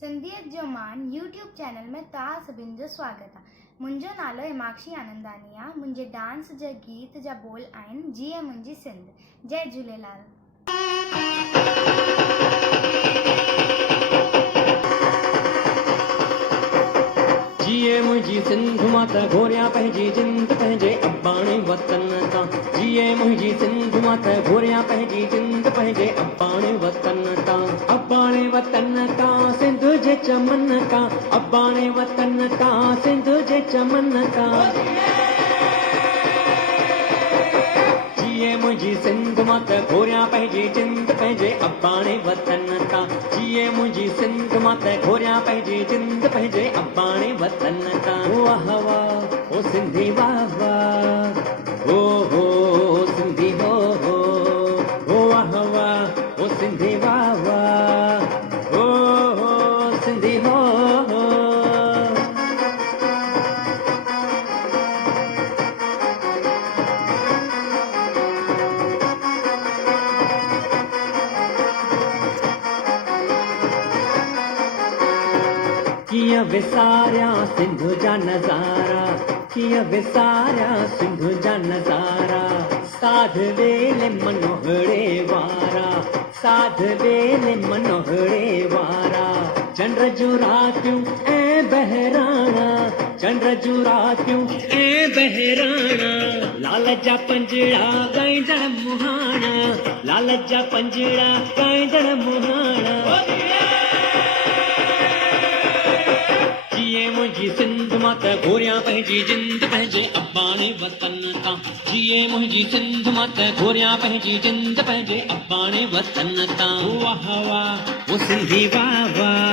सिंधियत जो मान यूट्यूब चैनल में तव्हां सभिनि जो स्वागत आहे। मुंहिंजो नालो हिमाक्षी आनंदानी आहे। मुंहिंजे डांस जा गीत जा बोल आहिनि जीअं मुंहिंजी सिंध। जय झूलेलाल। जिए मुंहिंजी सिंध मां त घोरियां पंहिंजी जिंद पंहिंजे अबाणे वतन तां। जिए मुंहिंजी सिंध मां त घोरियां पंहिंजी जिंद पंहिंजे अबाणे वतन तां। अबाणे वतन तां सिंध जे चमन तां। अबाणे वतन तां सिंध जे चमन तां। जिए मुंहिंजी सिंध मां त घोरियां पंहिंजी जिंद पंहिंजे अबाणे वतन तां। जिए मुंहिंजी सिंध मां त घोरियां पंहिंजी जिंद पंहिंजे अबाणे वतन तां। वाह वाह ओ सिंधी वाह वाह, ओ हो सिंधी हो हो। ओ वाह वाह ओ सिंधी वाह वाह, ओ हो सिंधी हो हो। किया विसारिया सिंध जा नज़ारा, किया विसारिया सिंध जा नज़ारा। साध वेले मनोहरे वारा, साध वेले मनोहरे वारा। चंद्र जूं रातियूं ऐं बहिराणा, चंद्र जूं रातियूं ऐं बहिराणा। लाल जा पंजड़ा ॻाईंदड़ मुहाणा, लाल जा पंजड़ा ॻाईंदड़ मुहाणा। जिए मुंहिंजी सिंध मां त घोरियां पंहिंजी जिंद पंहिंजे अबाणे वतन तां। जिए मुंहिंजी सिंध मां त घोरियां पंहिंजी जिंद पंहिंजे अबाणे वतन तां। वाह वाह ओ सिंधी वाह वाह,